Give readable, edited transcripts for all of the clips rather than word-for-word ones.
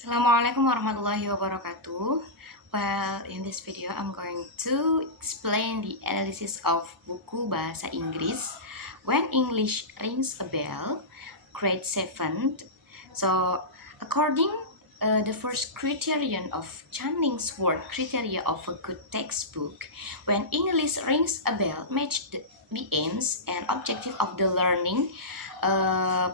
Assalamualaikum warahmatullahi wabarakatuh. Well, in this video, I'm going to explain the analysis of buku bahasa Inggris When English Rings a Bell, grade 7. So, according the first criterion of Channing's word criteria of a good textbook, when English rings a bell, match the aims and objective of the learning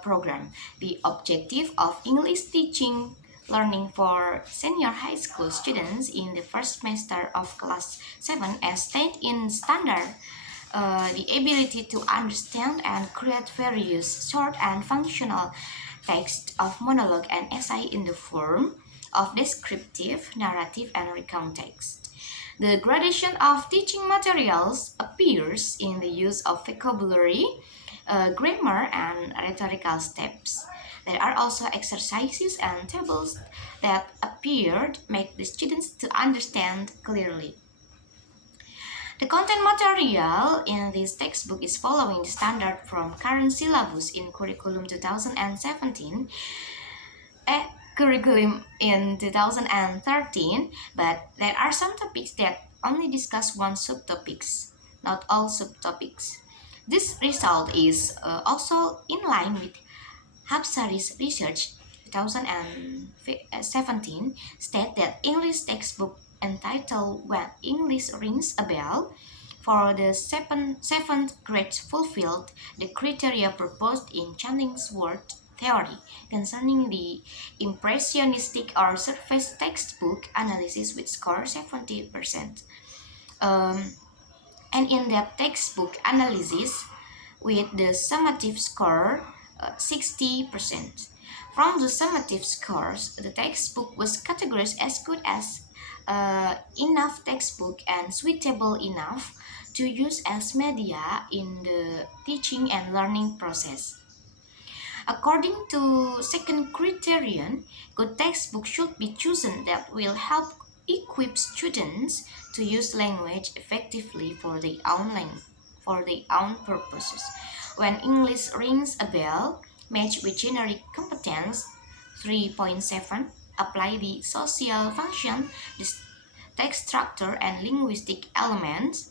program. The objective of English teaching learning for senior high school students in the first semester of class 7 as stated in standard, the ability to understand and create various short and functional text of monologue and essay in the form of descriptive, narrative, and recount text. The gradation of teaching materials appears in the use of vocabulary, grammar, and rhetorical steps. There are also exercises and tables that appeared make the students to understand clearly. The content material in this textbook is following the standard from current syllabus in curriculum 2017, curriculum in 2013, but there are some topics that only discuss one subtopics, not all subtopics. This result is also in line with Hapsari's research 2017 state that English textbook entitled When English Rings a Bell for the seventh grade fulfilled the criteria proposed in Channing's word theory concerning the impressionistic or surface textbook analysis with score 70%. And in that textbook analysis with the summative score 60%. From the summative scores, the textbook was categorized as good as enough textbook and suitable enough to use as media in the teaching and learning process. According to second criterion, good textbook should be chosen that will help equip students to use language effectively for their own purposes. When English rings a bell, match with generic competence 3.7, apply the social function, the text structure, and linguistic elements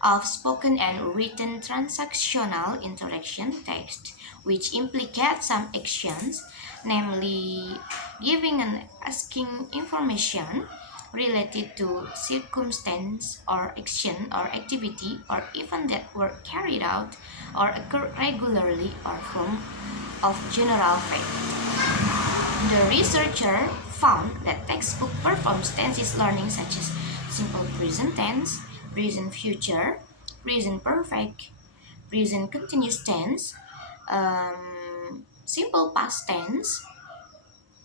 of spoken and written transactional interaction text, which implicate some actions, namely giving and asking information related to circumstance or action or activity or event that were carried out or occur regularly or form of general fact. The researcher found that textbook performs tenses learning such as simple present tense, present future, present perfect, present continuous tense, simple past tense,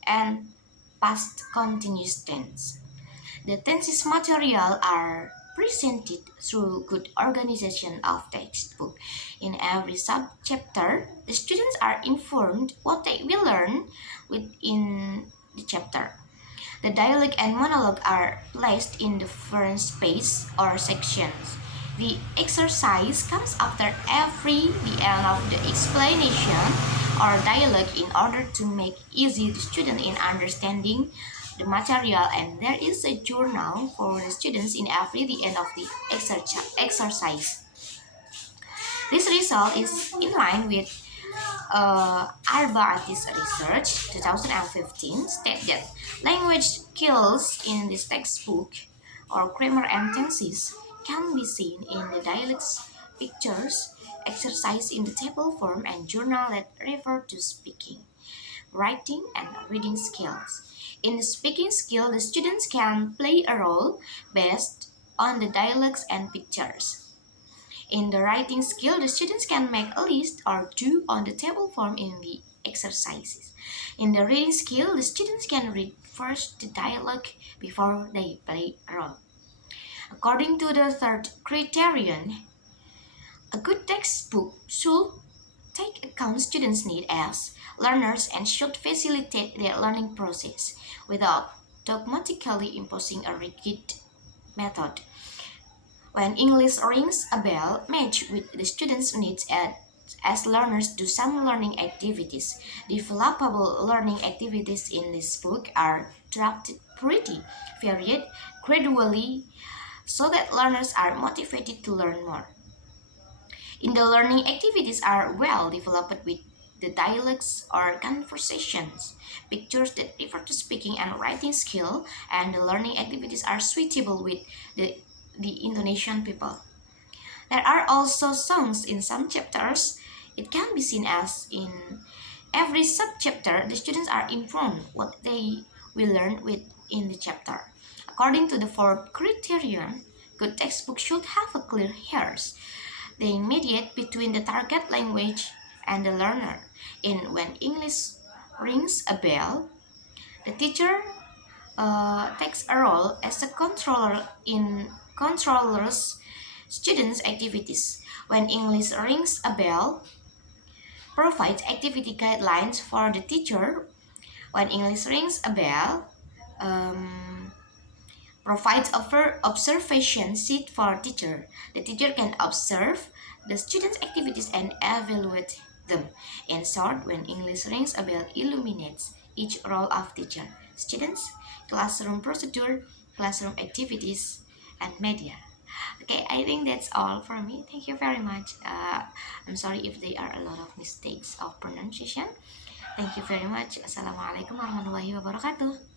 and past continuous tense. The tenses material are presented through good organization of textbook. In every subchapter, the students are informed what they will learn within the chapter. The dialogue and monologue are placed in different space or sections. The exercise comes after the end of the explanation or dialogue in order to make easy the student in understanding the material, and there is a journal for the students in the end of the exercise. This result is in line with Arbaatis research 2015 state that language skills in this textbook or grammar and tenses can be seen in the dialects, pictures, exercise in the table form, and journal that refer to speaking, writing, and reading skills. In the speaking skill, the students can play a role based on the dialects and pictures. In the writing skill, the students can make a list or do on the table form in the exercises. In the reading skill, the students can read first the dialogue before they play a role. According to the third criterion, a good textbook should take account students' needs as learners and should facilitate their learning process without dogmatically imposing a rigid method. When English rings a bell, match with the students' needs at as learners do some learning activities. Developable learning activities in this book are drafted pretty varied gradually so that learners are motivated to learn more. In the learning activities are well developed with the dialogues or conversations, pictures that refer to speaking and writing skill, and the learning activities are suitable with the Indonesian people. There are also songs in some chapters. It can be seen as in every subchapter, the students are informed what they will learn within the chapter. According to the fourth criterion, good textbook should have a clear hairs. They mediate between the target language and the learner. In when English rings a bell, the teacher takes a role as a controller in controllers students' activities. When English rings a bell, provides activity guidelines for the teacher. When English rings a bell, um, provides observation sheet for teacher. The teacher can observe the students' activities and evaluate them. In short, when English rings a bell illuminates each role of teacher, students, classroom procedure, classroom activities, and media. Okay, I think that's all for me. Thank you very much. I'm sorry if there are a lot of mistakes of pronunciation. Thank you very much. Assalamualaikum warahmatullahi wabarakatuh.